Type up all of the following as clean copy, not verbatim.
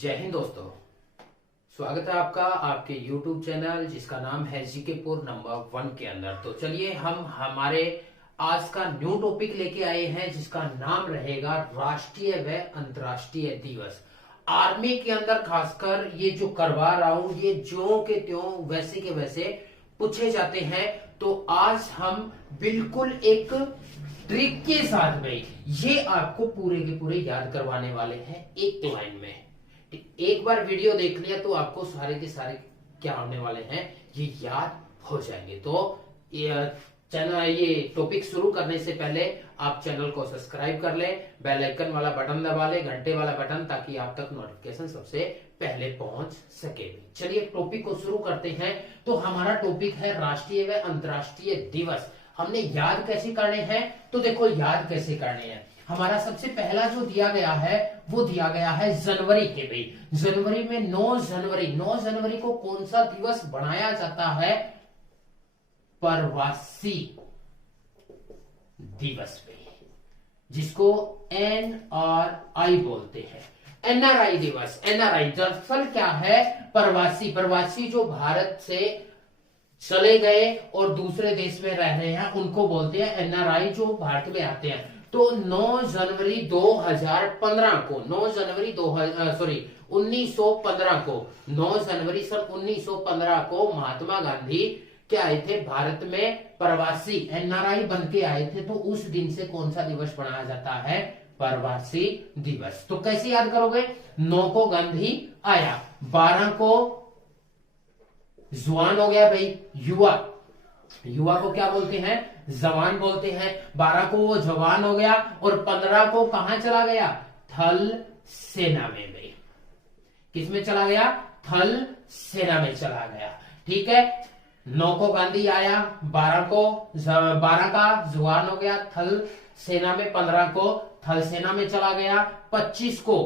जय हिंद दोस्तों। स्वागत है आपका आपके YouTube चैनल जिसका नाम है जीकेपुर नंबर 1 के अंदर। तो चलिए हम हमारे आज का न्यू टॉपिक लेके आए हैं जिसका नाम रहेगा राष्ट्रीय व अंतर्राष्ट्रीय दिवस। आर्मी के अंदर खासकर ये जो करवा रहा हूं ये ज्यों के त्यों वैसे के वैसे पूछे जाते हैं। तो आज हम बिल्कुल एक ट्रिक के साथ में ये आपको पूरे के पूरे याद करवाने वाले हैं एक लाइन में। एक बार वीडियो देख लिया तो आपको सारे के सारे क्या होने वाले हैं ये याद हो जाएंगे। तो ये टॉपिक शुरू करने से पहले आप चैनल को सब्सक्राइब कर ले, बेल आइकन वाला बटन दबा ले, घंटे वाला बटन, ताकि आप तक नोटिफिकेशन सबसे पहले पहुंच सके। चलिए टॉपिक को शुरू करते हैं। तो हमारा टॉपिक है राष्ट्रीय व अंतर्राष्ट्रीय दिवस। हमने याद कैसे करने हैं? तो देखो याद कैसे करने हैं। हमारा सबसे पहला जो दिया गया है वो दिया गया है जनवरी के भाई। जनवरी में 9 जनवरी को कौन सा दिवस बनाया जाता है? प्रवासी दिवस पे, जिसको NRI बोलते हैं। NRI दिवस। NRI दरअसल क्या है? प्रवासी जो भारत से चले गए और दूसरे देश में रह रहे हैं उनको बोलते हैं NRI, जो भारत में आते हैं। तो 9 जनवरी 2015 को 9 जनवरी 1915 को 9 जनवरी सन 1915 को महात्मा गांधी क्या आए थे? भारत में प्रवासी NRI बन के आए थे। तो उस दिन से कौन सा दिवस मनाया जाता है? प्रवासी दिवस। तो कैसे याद करोगे? 9 को गांधी आया, 12 को जवान हो गया भाई, युवा को क्या बोलते हैं? जवान बोलते हैं। 12 को वो जवान हो गया और 15 को कहां चला गया? थल सेना में भाई। किस में चला गया? थल सेना में चला गया। ठीक है। 9 को गांधी आया, 12 का जवान हो गया थल सेना में, 15 को थल सेना में चला गया, 25 को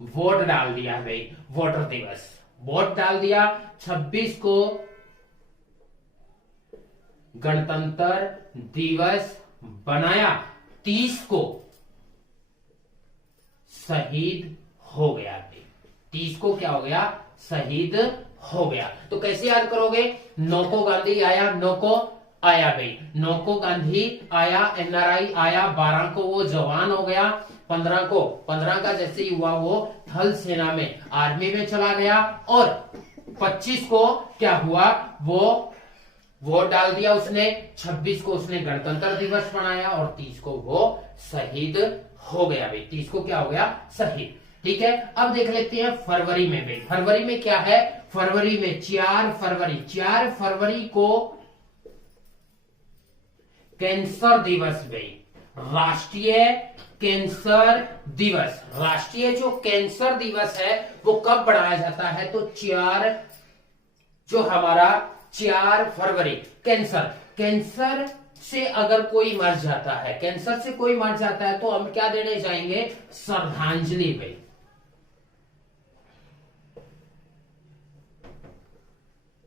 वोट डाल दिया भाई, वोटर दिवस, वोट डाल दिया। 26 को गणतंत्र दिवस बनाया, 30 को शहीद हो गया। 30 को क्या हो गया? शहीद हो गया। तो कैसे याद करोगे? 9 को गांधी आया, 9 को आया भाई, 9 को गांधी आया, NRI आया, 12 को वो जवान हो गया, 15 का जैसे ही हुआ वो थल सेना में आर्मी में चला गया, और 25 को क्या हुआ? वो वोट डाल दिया उसने, 26 को उसने गणतंत्र दिवस मनाया और 30 को वो शहीद हो गया भाई। 30 को क्या हो गया? शहीद। ठीक है। अब देख लेते हैं फरवरी में भाई। फरवरी में क्या है? फरवरी में 4 फरवरी को कैंसर दिवस भाई, राष्ट्रीय कैंसर दिवस। राष्ट्रीय जो कैंसर दिवस है वो कब बढ़ाया जाता है? तो 4 फरवरी। कैंसर से अगर कोई मर जाता है, कैंसर से कोई मर जाता है तो हम क्या देने जाएंगे? श्रद्धांजलि भाई।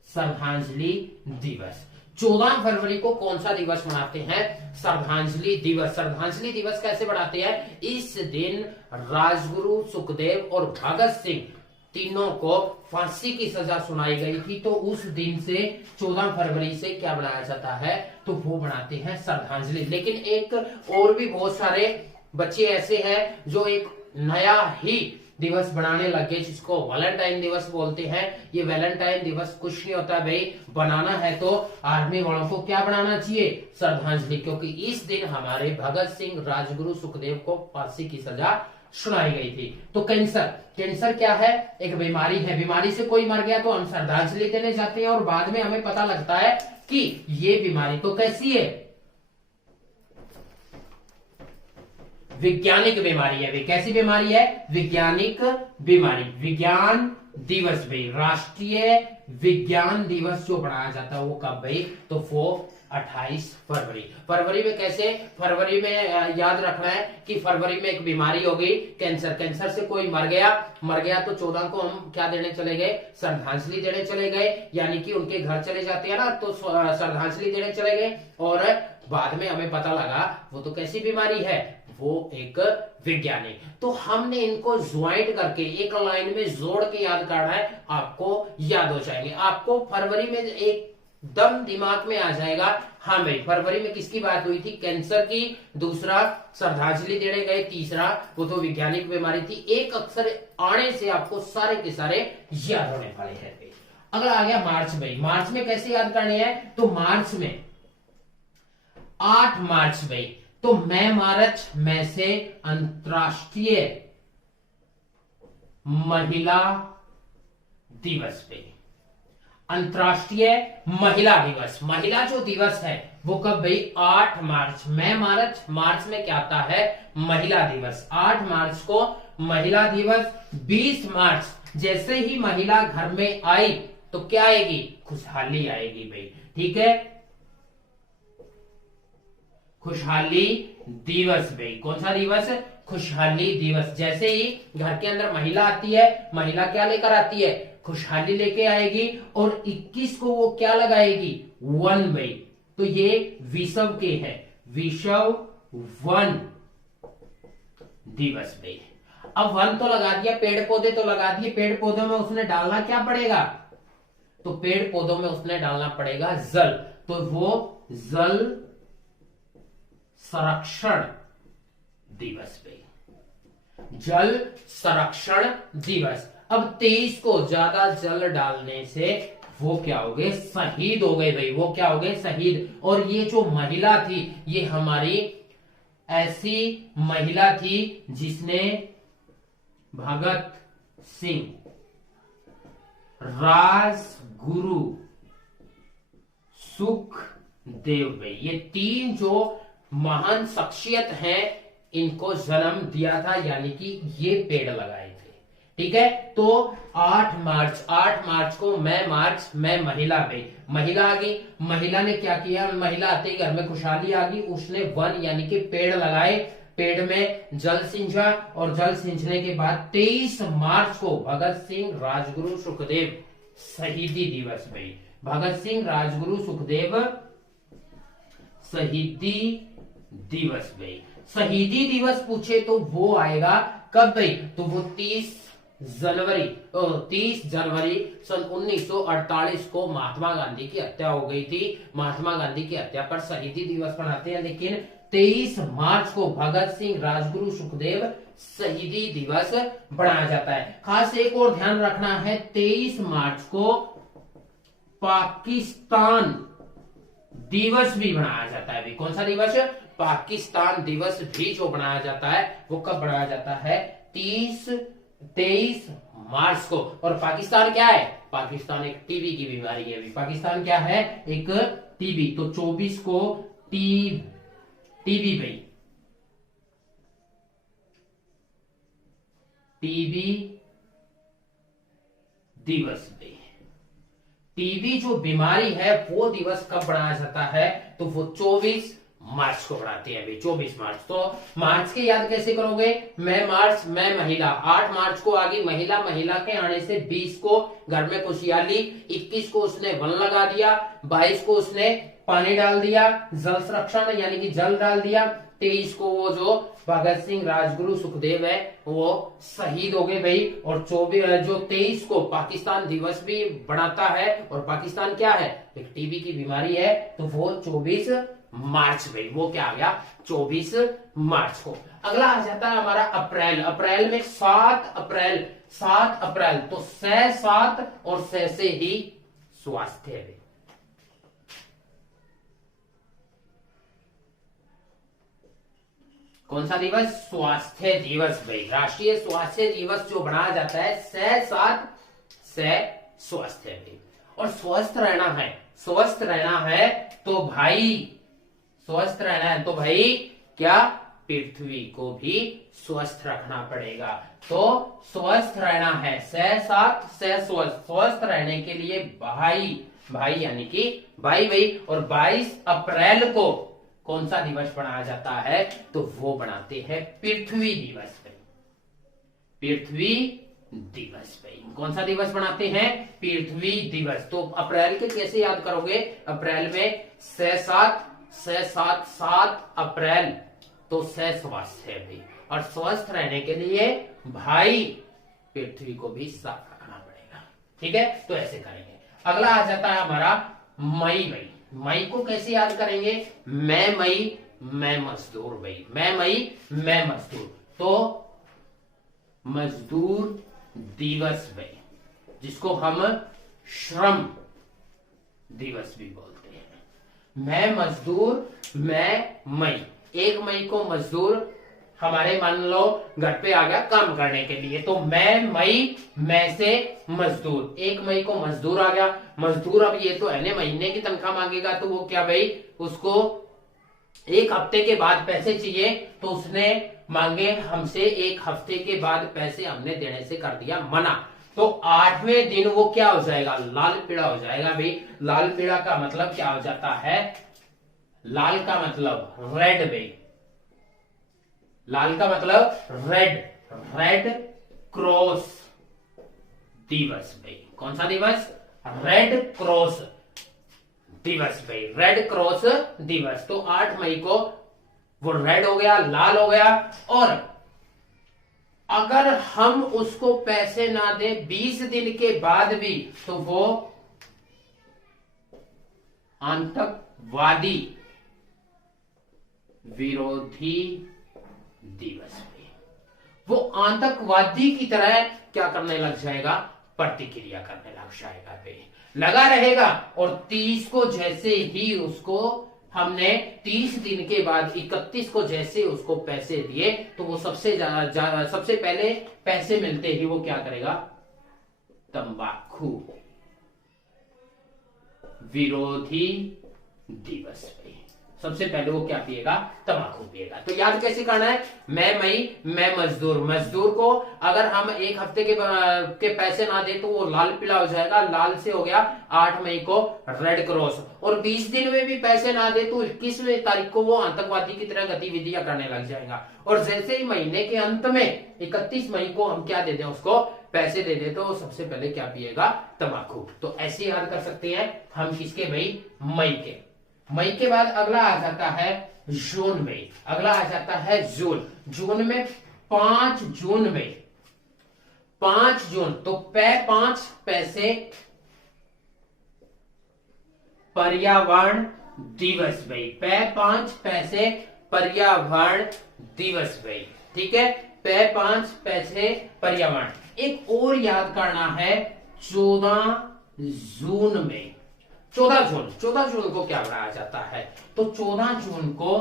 श्रद्धांजलि दिवस। 14 फरवरी को कौन सा दिवस मनाते हैं? श्रद्धांजलि दिवस। श्रद्धांजलि दिवस कैसे मनाते हैं? इस दिन राजगुरु सुखदेव और भगत सिंह तीनों को फांसी की सजा सुनाई गई थी। तो उस दिन से 14 फरवरी से क्या बनाया जाता है? तो वो बनाते हैं श्रद्धांजलि। लेकिन एक और भी बहुत सारे बच्चे ऐसे हैं जो एक नया ही दिवस बनाने लगे जिसको वैलेंटाइन दिवस बोलते हैं। ये वैलेंटाइन दिवस कुछ नहीं होता भाई, बनाना है तो आर्मी वालों को क्या बनाना चाहिए? श्रद्धांजलि, क्योंकि इस दिन हमारे भगत सिंह, राजगुरु सुखदेव को फांसी की सजा सुनाई गई थी। तो कैंसर क्या है? एक बीमारी है। बीमारी से कोई मर गया तो हम श्रद्धांजलि देने जाते हैं और बाद में हमें पता लगता है कि ये बीमारी तो कैसी है? वैज्ञानिक बीमारी है। कैसी बीमारी है? वैज्ञानिक बीमारी। विज्ञान दिवस भाई, राष्ट्रीय विज्ञान दिवस जो बनाया जाता है वो कब भाई? तो वो 28 फरवरी। फरवरी में कैसे? फरवरी में याद रखना है कि फरवरी में एक बीमारी हो गई कैंसर से कोई मर गया तो 14 को हम क्या देने चले गए? श्रद्धांजलि देने चले गए, यानी कि उनके घर चले जाते हैं ना, तो श्रद्धांजलि देने चले गए। और बाद में हमें पता लगा वो तो कैसी बीमारी है? वो एक वैज्ञानिक। तो हमने इनको ज्वाइंट करके एक लाइन में जोड़ के याद करना है, आपको याद हो जाएंगे। आपको फरवरी में एकदम दिमाग में आ जाएगा, हाँ भाई फरवरी में किसकी बात हुई थी, कैंसर की, दूसरा श्रद्धांजलि देने गए, तीसरा वो तो वैज्ञानिक बीमारी थी। एक अक्षर आने से आपको सारे के सारे याद होने वाले हैं। अगला आ गया मार्च भाई। मार्च में कैसे याद करने हैं, तो मार्च में 8 मार्च भाई, तो मैं मार्च में से अंतर्राष्ट्रीय महिला दिवस पे, अंतर्राष्ट्रीय महिला दिवस, महिला जो दिवस है वो कब भाई, 8 मार्च। मैं मार्च, मार्च में क्या आता है, महिला दिवस। 8 मार्च को महिला दिवस। 20 मार्च जैसे ही महिला घर में आई तो क्या आएगी, खुशहाली आएगी भाई, ठीक है, खुशहाली दिवस भाई। कौन सा दिवस, खुशहाली दिवस। जैसे ही घर के अंदर महिला आती है, महिला क्या लेकर आती है, खुशहाली लेके आएगी। और 21 को वो क्या लगाएगी, वन भाई। तो ये विश्व के है, विश्व वन दिवस भाई। अब वन तो लगा दिया, पेड़ पौधे तो लगा दिए, पेड़ पौधों में उसने डालना क्या पड़ेगा, तो पेड़ पौधों में उसने डालना पड़ेगा जल। तो वो जल संरक्षण दिवस पे, जल संरक्षण दिवस। अब 23 को ज्यादा जल डालने से वो क्या हो गए, शहीद हो गए भाई, वो क्या हो गए, शहीद। और ये जो महिला थी, ये हमारी ऐसी महिला थी जिसने भगत सिंह, राजगुरु, सुखदेव भाई, ये 3 जो महान शख्सियत हैं, इनको जन्म दिया था, यानी कि ये पेड़ लगाए थे, ठीक है। तो 8 मार्च, 8 मार्च को मैं मार्च, मैं महिला भाई, महिला आ गई। महिला ने क्या किया, महिला आते ही घर में खुशहाली आ गई, उसने वन यानी कि पेड़ लगाए, पेड़ में जल सिंचा, और जल सिंचने के बाद 23 मार्च को भगत सिंह, राजगुरु, सुखदेव शहीदी दिवस भाई। भगत सिंह, राजगुरु, सुखदेव शहीदी दिवस भाई। शहीदी दिवस पूछे तो वो आएगा कब भाई, तो वो 30 जनवरी सन 1948 को महात्मा गांधी की हत्या हो गई थी। महात्मा गांधी की हत्या पर शहीदी दिवस मनाते हैं, लेकिन 23 मार्च को भगत सिंह, राजगुरु, सुखदेव शहीदी दिवस बनाया जाता है। खास एक और ध्यान रखना है, 23 मार्च को पाकिस्तान दिवस भी बनाया जाता है। कौन सा दिवस, पाकिस्तान दिवस भी जो बनाया जाता है वो कब बनाया जाता है, 23 मार्च को। और पाकिस्तान क्या है, पाकिस्तान एक टीबी की बीमारी है। पाकिस्तान क्या है, एक टीबी। तो 24 को टीबी भाई, टीबी दिवस भाई। टीबी जो बीमारी है वो दिवस कब बनाया जाता है, तो वो 24 मार्च को बनाते हैं अभी, 24 मार्च। तो मार्च के याद कैसे करोगे, मैं मार्च, मैं महिला। 8 मार्च को आ गई महिला, महिला के आने से 20 को घर में खुशहाली, 21 को उसने वन लगा दिया, 22 को उसने पानी डाल दिया, जल संरक्षण यानी कि जल डाल दिया, 23 को वो जो भगत सिंह, राजगुरु, सुखदेव है वो शहीद हो गए भाई। और 24 जो 23 को पाकिस्तान दिवस भी बनाता है, और पाकिस्तान क्या है, एक टीबी की बीमारी है, तो वो 24 मार्च भाई, वो क्या आ गया, 24 मार्च को। अगला आ जाता है हमारा अप्रैल। अप्रैल में 7 अप्रैल, 7 अप्रैल तो 6-7 और 6 से ही स्वास्थ्य है। कौन सा दिवस, स्वास्थ्य दिवस भाई। राष्ट्रीय स्वास्थ्य दिवस जो बनाया जाता है 6-7 से स्वास्थ्य भाई। और स्वस्थ रहना है, स्वस्थ रहना है तो भाई, स्वस्थ रहना है तो भाई क्या, पृथ्वी को भी स्वस्थ रखना पड़ेगा। तो स्वस्थ रहना है, 6-7 से स्वस्थ, स्वस्थ रहने के लिए भाई, भाई यानी कि भाई। और 22 अप्रैल को कौन सा दिवस बनाया जाता है, तो वो बनाते हैं पृथ्वी दिवस भाई, पृथ्वी दिवस भाई। कौन सा दिवस बनाते हैं, पृथ्वी दिवस। तो अप्रैल के कैसे याद करोगे, अप्रैल में 6-7 7 अप्रैल तो स स्वस्थ है भाई, और स्वस्थ रहने के लिए भाई पृथ्वी को भी साफ रखना पड़ेगा। ठीक है, तो ऐसे करेंगे। अगला आ जाता है हमारा मई। भाई मई को कैसे याद करेंगे? मैं मई मैं मजदूर भाई, मैं मई मैं मजदूर, तो मजदूर दिवस भाई, जिसको हम श्रम दिवस भी बोलते हैं। मैं मजदूर मैं मई, 1 मई को मजदूर हमारे मान लो घर पे आ गया काम करने के लिए, तो मैं मई मैं से मजदूर, 1 मई को मजदूर आ गया। मजदूर अब ये तो है महीने की तनख्वाह मांगेगा, तो वो क्या भाई, उसको 1 हफ्ते के बाद पैसे चाहिए, तो उसने मांगे हमसे 1 हफ्ते के बाद पैसे, हमने देने से कर दिया मना, तो 8वें दिन वो क्या हो जाएगा, लाल पीला हो जाएगा भाई। लाल पीला का मतलब क्या हो जाता है? लाल का मतलब रेड भाई, लाल का मतलब रेड, रेड क्रॉस दिवस भाई। कौन सा दिवस? रेड क्रॉस दिवस भाई, रेड क्रॉस दिवस। तो 8 मई को वो रेड हो गया, लाल हो गया, और अगर हम उसको पैसे ना दे 20 दिन के बाद भी, तो वो आतंकवादी विरोधी दिवस पे वो आतंकवादी की तरह क्या करने लग जाएगा, प्रतिक्रिया करने लग जाएगा पे लगा रहेगा। और 30 को जैसे ही उसको हमने 30 दिन के बाद 31 को जैसे उसको पैसे दिए, तो वो सबसे पहले पैसे मिलते ही वो क्या करेगा, तंबाकू विरोधी दिवस पे सबसे पहले वो क्या पिएगा, तंबाकू पिएगा। तो याद कैसे करना है? मैं मई मैं मजदूर, मजदूर को अगर हम 1 हफ्ते के पैसे ना दे तो वो लाल पीला हो जाएगा, लाल से हो गया 8 मई को रेड क्रॉस, और 20 दिन में भी पैसे ना दे तो 21वें तारीख को वो आतंकवादी की तरह गतिविधियां करने लग जाएगा। और जैसे ही महीने के अंत में 31 मई को हम क्या दे दें, उसको पैसे दे दे, तो सबसे पहले क्या पिएगा, तंबाकू। तो ऐसे याद कर सकते हैं हम किसके भाई, मई के। मई के बाद अगला आ जाता है जून में, अगला आ जाता है जून। जून में 5 जून में 5 जून, तो 5 पैसे पर्यावरण दिवस भाई, 5 पैसे पर्यावरण दिवस भाई। ठीक है, 5 पैसे पर्यावरण। एक और याद करना है 14 जून में, 14 जून को क्या बनाया जाता है, तो 14 जून को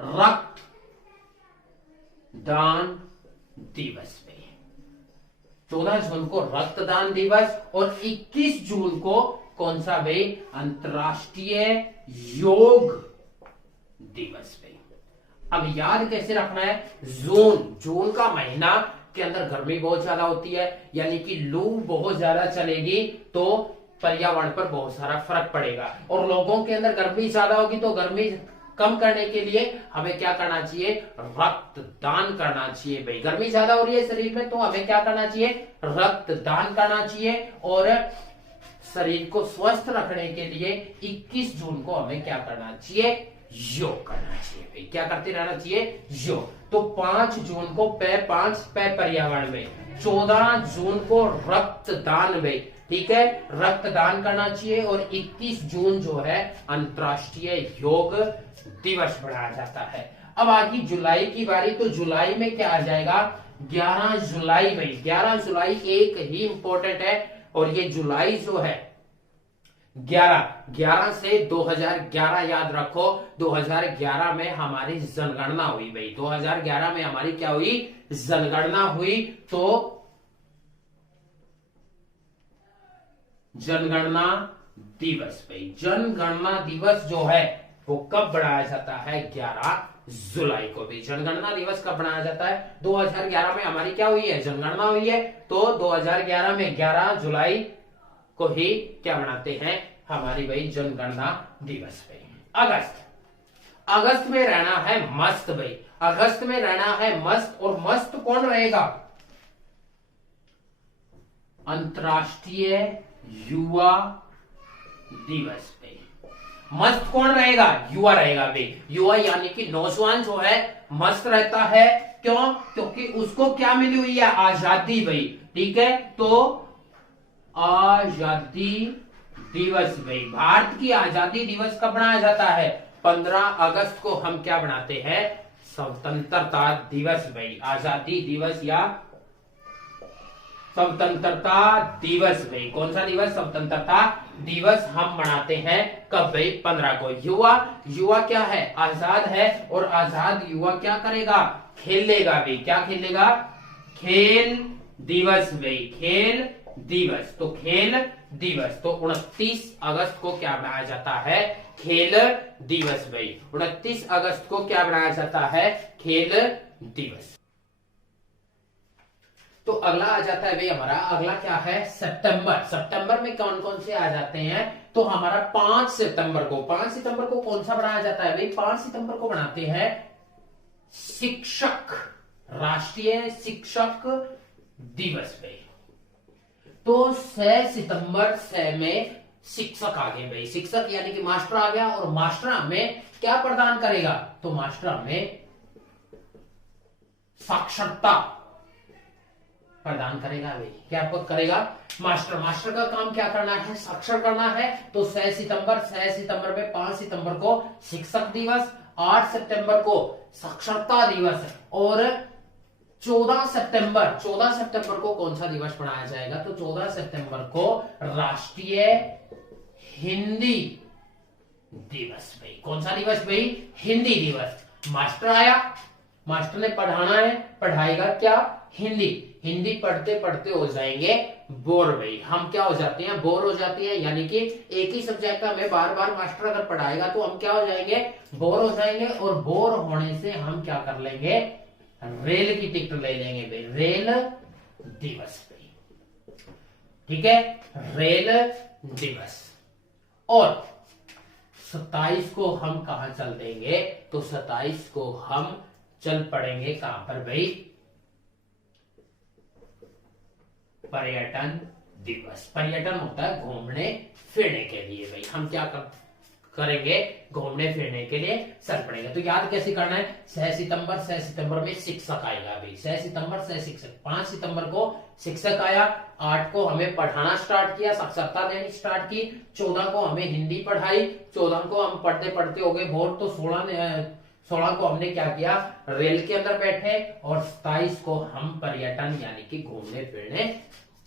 रक्त दान दिवस में, 14 जून को रक्तदान दिवस, और 21 जून को कौन सा भाई, अंतर्राष्ट्रीय योग दिवस भाई। अब याद कैसे रखना है, जून का महीना के अंदर गर्मी बहुत ज्यादा होती है, यानी कि लू बहुत ज्यादा चलेगी, तो पर्यावरण पर बहुत सारा फर्क पड़ेगा। और लोगों के अंदर गर्मी ज्यादा होगी, तो गर्मी कम करने के लिए हमें क्या करना चाहिए, रक्तदान करना चाहिए भाई। गर्मी ज्यादा हो रही है शरीर में, तो हमें क्या करना चाहिए, रक्तदान करना चाहिए। और शरीर को स्वस्थ रखने के लिए 21 जून को हमें क्या करना चाहिए, योग करना चाहिए भाई। क्या करते रहना चाहिए, योग। तो 5 जून को 5 पर्यावरण में, 14 जून को रक्तदान में, ठीक है, रक्तदान करना चाहिए। और 21 जून जो है अंतर्राष्ट्रीय योग दिवस मनाया जाता है। अब आ गई जुलाई की बारी, तो जुलाई में क्या आ जाएगा, 11 जुलाई में। 11 जुलाई एक ही इंपॉर्टेंट है, और ये जुलाई जो है 11 से 2011 याद रखो। 2011 में हमारी जनगणना हुई भाई, 2011 में हमारी क्या हुई, जनगणना हुई। तो जनगणना दिवस भाई, जनगणना दिवस जो है वो कब बनाया जाता है, 11 जुलाई को भी। जनगणना दिवस कब बनाया जाता है, 2011 में हमारी क्या हुई है, जनगणना हुई है। तो 2011 में 11 जुलाई को ही क्या बनाते हैं, हमारी भाई जनगणना दिवस भाई। अगस्त में रहना है मस्त भाई, अगस्त में रहना है मस्त। और मस्त कौन रहेगा, अंतर्राष्ट्रीय युवा दिवस पे। मस्त कौन रहेगा? युवा रहेगा भाई। युवा यानी कि नौजवान जो है मस्त रहता है। क्यों? क्योंकि उसको क्या मिली हुई है? आजादी भाई। ठीक है, तो आजादी दिवस भाई। भारत की आजादी दिवस कब मनाया जाता है? 15 अगस्त को हम क्या बनाते हैं? स्वतंत्रता दिवस भाई। आजादी दिवस या स्वतंत्रता दिवस भाई। कौन सा दिवस? स्वतंत्रता दिवस हम मनाते हैं कब भाई? 15 को। युवा, युवा क्या है? आजाद है। और आजाद युवा क्या करेगा? खेलेगा भाई। क्या खेलेगा? खेल दिवस भाई। खेल दिवस, तो खेल दिवस, तो 29 अगस्त को क्या बनाया जाता है? खेल दिवस भाई। 29 अगस्त को क्या बनाया जाता है? खेल दिवस। तो अगला आ जाता है भाई हमारा, अगला क्या है? सितंबर। सितंबर में कौन कौन से आ जाते हैं? तो हमारा 5 सितंबर को, 5 सितंबर को कौन सा बनाया जाता है भाई? 5 सितंबर को बनाते हैं शिक्षक, राष्ट्रीय शिक्षक दिवस भाई। तो 6 सितंबर 6 में शिक्षक आ गए भाई। शिक्षक यानी कि मास्टर आ गया, और मास्टर हमें क्या प्रदान करेगा? तो मास्टर हमें साक्षरता प्रदान करेगा भाई। क्या करेगा? मास्टर। मास्टर का काम क्या करना है? साक्षर करना है। तो 6 सितंबर में 5 सितंबर को शिक्षक दिवस, 8 सितंबर को साक्षरता दिवस, और 14 सितंबर को कौन सा दिवस मनाया जाएगा? तो 14 सितंबर को राष्ट्रीय हिंदी दिवस भाई। कौन सा दिवस भाई? हिंदी दिवस। मास्टर आया, मास्टर ने पढ़ाना है, पढ़ाएगा क्या? हिंदी। हिंदी पढ़ते पढ़ते हो जाएंगे बोर भाई। हम क्या हो जाते हैं? बोर हो जाते हैं। यानी कि एक ही सब्जेक्ट का हमें बार बार मास्टर अगर पढ़ाएगा तो हम क्या हो जाएंगे? बोर हो जाएंगे। और बोर होने से हम क्या कर लेंगे? रेल की टिकट ले लेंगे भाई। रेल दिवस भाई। ठीक है, रेल दिवस। और 27 को हम कहा चल देंगे? तो 27 को हम चल पड़ेंगे कहां पर भाई? पर्यटन दिवस। पर्यटन होता है घूमने फिरने के लिए भाई। हम क्या करेंगे? घूमने फिरने के लिए चल पड़ेगा। तो याद कैसे करना है? 6 सितंबर में शिक्षक आएगा भाई। 6 सितंबर से शिक्षक। 5 सितंबर को शिक्षक आया, 8 को हमें पढ़ाना स्टार्ट किया, साक्षरता देनी स्टार्ट की, 14 को हमें हिंदी पढ़ाई, 14 को हम पढ़ते पढ़ते हो गए बोर, तो 16 को हमने क्या किया? रेल के अंदर बैठे, और 27 को हम पर्यटन यानी कि घूमने फिरने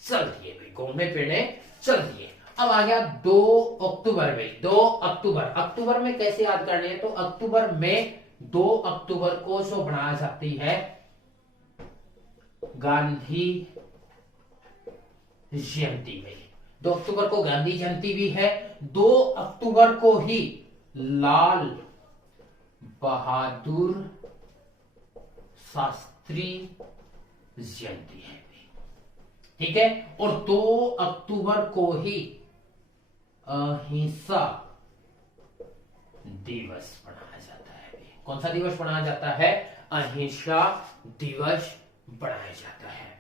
चल दिए भाई। घूमने फिरने चल दिए। अब आ गया 2 अक्टूबर में। 2 अक्टूबर, अक्टूबर में कैसे याद करनी है? तो अक्टूबर में 2 अक्टूबर को जो बनाया जाती है गांधी जयंती में। 2 अक्टूबर को गांधी जयंती भी है। 2 अक्टूबर को ही लाल बहादुर शास्त्री जयंती है। ठीक है, और 2 अक्टूबर को ही अहिंसा दिवस मनाया जाता है। कौन सा दिवस मनाया जाता है? अहिंसा दिवस मनाया जाता है।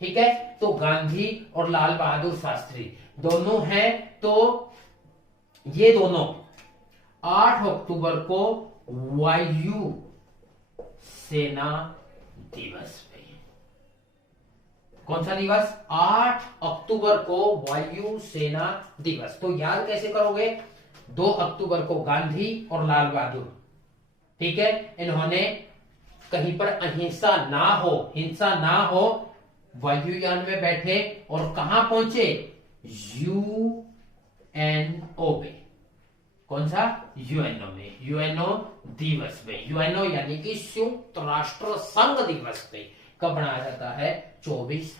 ठीक है, तो गांधी और लाल बहादुर शास्त्री दोनों हैं। तो ये दोनों 8 अक्टूबर को वायु सेना दिवस। कौन सा दिवस? 8 अक्टूबर को वायु सेना दिवस। तो याद कैसे करोगे? 2 अक्टूबर को गांधी और लाल बहादुर, ठीक है, इन्होंने कहीं पर अहिंसा ना हो, हिंसा ना हो, वायुयान में बैठे और कहां पहुंचे? यूएनओ पे। कौन सा? यूएनओ में। यूएनओ दिवस में। यूएनओ यानी कि संयुक्त राष्ट्र संघ दिवस पे कब मनाया जाता है? 24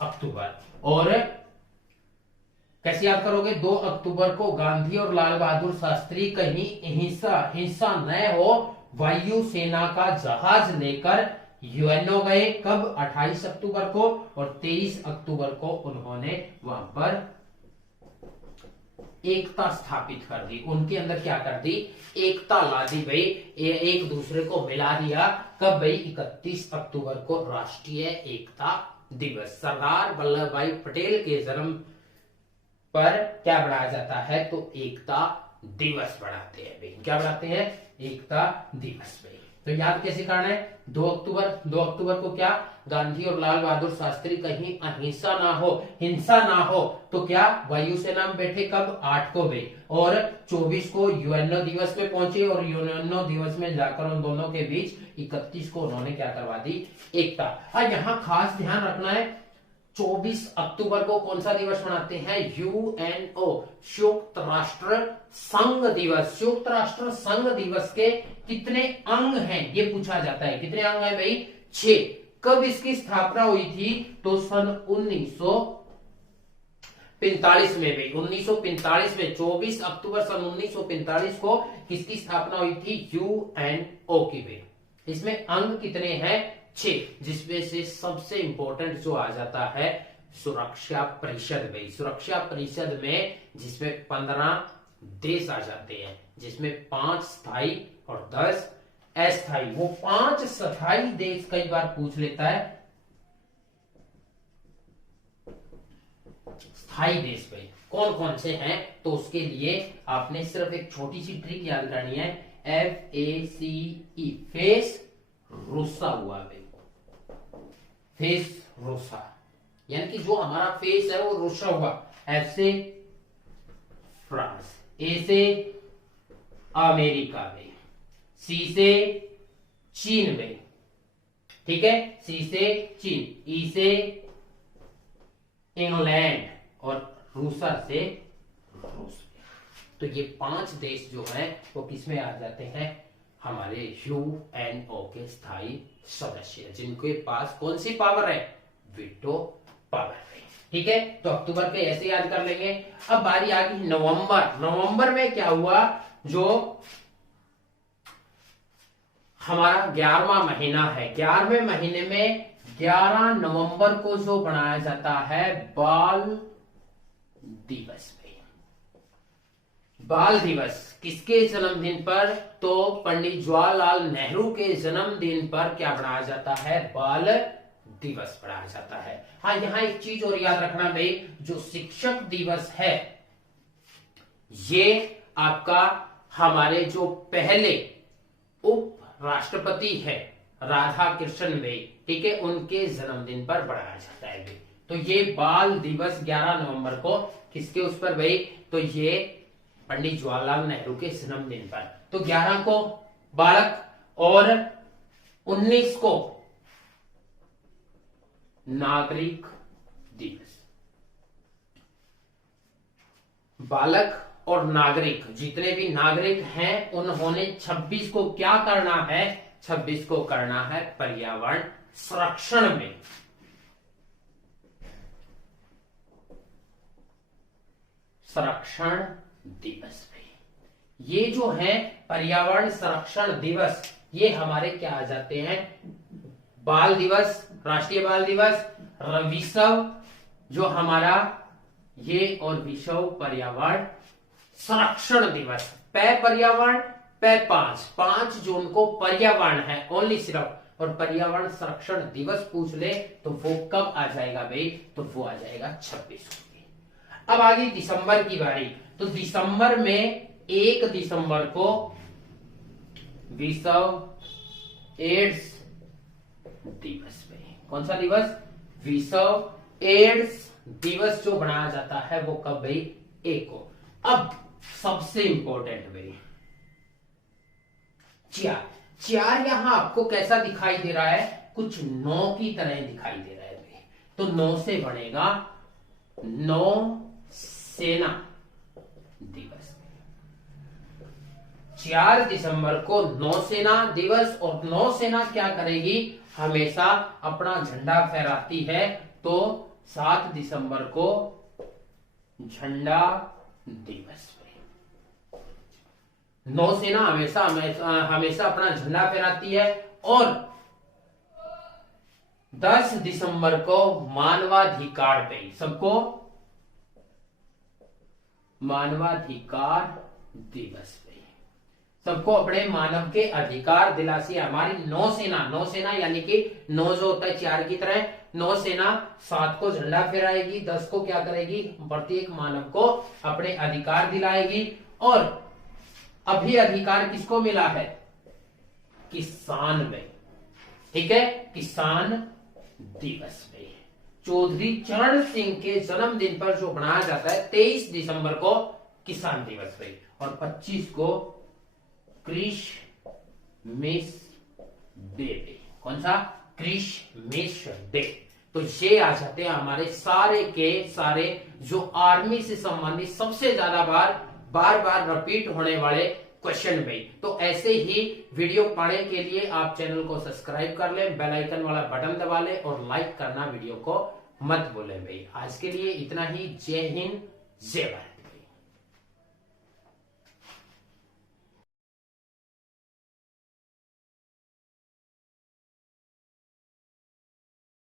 अक्टूबर। और कैसे याद करोगे? 2 अक्टूबर को गांधी और लाल बहादुर शास्त्री कहीं हिंसा न हो, वायु सेना का जहाज लेकर यूएनओ गए। कब? 28 अक्टूबर को। और 23 अक्टूबर को उन्होंने वहां पर एकता स्थापित कर दी। उनके अंदर क्या कर दी? एकता ला दी भाई। एक दूसरे को मिला दिया। कब भाई? 31 अक्टूबर को राष्ट्रीय एकता दिवस। सरदार वल्लभ भाई पटेल के जन्म पर क्या बनाया जाता है? तो एकता दिवस बढ़ाते हैं भाई। क्या बढ़ाते हैं? एकता दिवस भाई। तो याद कैसे करना है? 2 अक्टूबर को क्या? गांधी और लाल बहादुर शास्त्री कहीं अहिंसा ना हो, हिंसा ना हो, तो क्या वायुसेना में बैठे कब? 8 को भाई। और 24 को यूएनओ दिवस में पहुंचे और यूएनओ दिवस में जाकर उन दोनों के बीच 31 को उन्होंने क्या करवा दी? एकता। हाँ, यहाँ खास ध्यान रखना है, 24 अक्टूबर को कौन सा दिवस मनाते हैं? यूएनओ, संयुक्त राष्ट्र संघ दिवस। संयुक्त राष्ट्र संघ दिवस के कितने अंग हैं ये पूछा जाता है। कितने अंग हैं भाई? 6। कब इसकी स्थापना हुई थी? तो सन 1945 में भाई। 1945 में 24 अक्टूबर सन 1945 को किसकी स्थापना हुई थी? यूएनओ की भाई। इसमें अंग कितने हैं? 6, जिसमें से सबसे इंपॉर्टेंट जो आ जाता है सुरक्षा परिषद भाई। सुरक्षा परिषद में जिसमें 15 देश आ जाते हैं, जिसमें 5 स्थायी और 10 अस्थायी। वो 5 स्थायी देश कई बार पूछ लेता है, स्थायी देश भाई कौन कौन से हैं, तो उसके लिए आपने सिर्फ एक छोटी सी ट्रिक याद करनी है, FACE, फेस रुसा हुआ भाई। फेस रुसा यानी कि जो हमारा फेस है वो रुसा हुआ। F से फ्रांस, A से अमेरिका में, C से चीन में, ठीक है, C से चीन, E से इंग्लैंड और रूसा से रूस। तो ये 5 देश जो हैं वो किसमें आ जाते हैं? हमारे यूएनओ के स्थायी सदस्य, जिनके पास कौन सी पावर है? वीटो पावर है। ठीक है, तो अक्टूबर के ऐसे याद कर लेंगे। अब बारी आ गई नवंबर। नवंबर में क्या हुआ? जो हमारा 11वां महीना है, 11वें महीने में 11 नवंबर को जो मनाया जाता है बाल दिवस। बाल दिवस किसके जन्मदिन पर? तो पंडित जवाहरलाल नेहरू के जन्मदिन पर क्या मनाया जाता है? बाल दिवस मनाया जाता है। हाँ, यहां एक चीज और याद रखना भाई, जो शिक्षक दिवस है ये आपका हमारे जो पहले उप राष्ट्रपति है राधा कृष्ण भाई, ठीक है, उनके जन्मदिन पर मनाया जाता है भाई। तो ये बाल दिवस 11 नवंबर को किसके उस पर भाई? तो ये पंडित जवाहरलाल नेहरू के जन्मदिन पर। तो 11 को बालक और 19 को नागरिक दिवस। बालक और नागरिक, जितने भी नागरिक हैं उन्होंने 26 को क्या करना है? 26 को करना है पर्यावरण संरक्षण में। संरक्षण दिवस में ये जो है पर्यावरण संरक्षण दिवस, ये हमारे क्या आ जाते हैं? बाल दिवस, राष्ट्रीय बाल दिवस, विश्व जो हमारा ये, और विश्व पर्यावरण संरक्षण दिवस। पर्यावरण 5 जून को पर्यावरण है ओनली सिर्फ, और पर्यावरण संरक्षण दिवस पूछ ले तो वो कब आ जाएगा भाई? तो वो आ जाएगा 26 को। अब आ गई दिसंबर की बारी। तो दिसंबर में 1 दिसंबर को विश्व एड्स दिवस में, कौन सा दिवस? विश्व एड्स दिवस जो मनाया जाता है वो कब भाई? 1 को। अब सबसे इंपॉर्टेंट भाई 4 यहां आपको कैसा दिखाई दे रहा है? कुछ 9 की तरह दिखाई दे रहा है भाई। तो 9 से बनेगा नौ सेना दिवस। 4 दिसंबर को नौसेना दिवस, और नौसेना क्या करेगी? हमेशा अपना झंडा फहराती है। तो 7 दिसंबर को झंडा दिवस। नौसेना हमेशा अपना झंडा फहराती है। और 10 दिसंबर को मानवाधिकार पे, सबको मानवाधिकार दिवस पे, सबको अपने मानव के अधिकार दिलासी हमारी नौसेना यानी कि 9 जो होता है 4 की तरह, नौसेना 7 को झंडा फहराएगी, 10 को क्या करेगी? प्रत्येक मानव को अपने अधिकार दिलाएगी, और अभी अधिकार किसको मिला है? किसान में। ठीक है, किसान दिवस में चौधरी चरण सिंह के जन्मदिन पर जो मनाया जाता है 23 दिसंबर को किसान दिवस पे, और 25 को क्रिसमस डे पे। कौन सा? Christmas day. तो ये आ जाते हैं हमारे सारे के सारे जो आर्मी से संबंधित सबसे ज्यादा बार बार रिपीट होने वाले क्वेश्चन भाई। तो ऐसे ही वीडियो पढ़ने के लिए आप चैनल को सब्सक्राइब कर लें, बेल आइकन वाला बटन दबा लें और लाइक करना वीडियो को मत भूलें भाई। आज के लिए इतना ही। जय हिंद, जय भारत।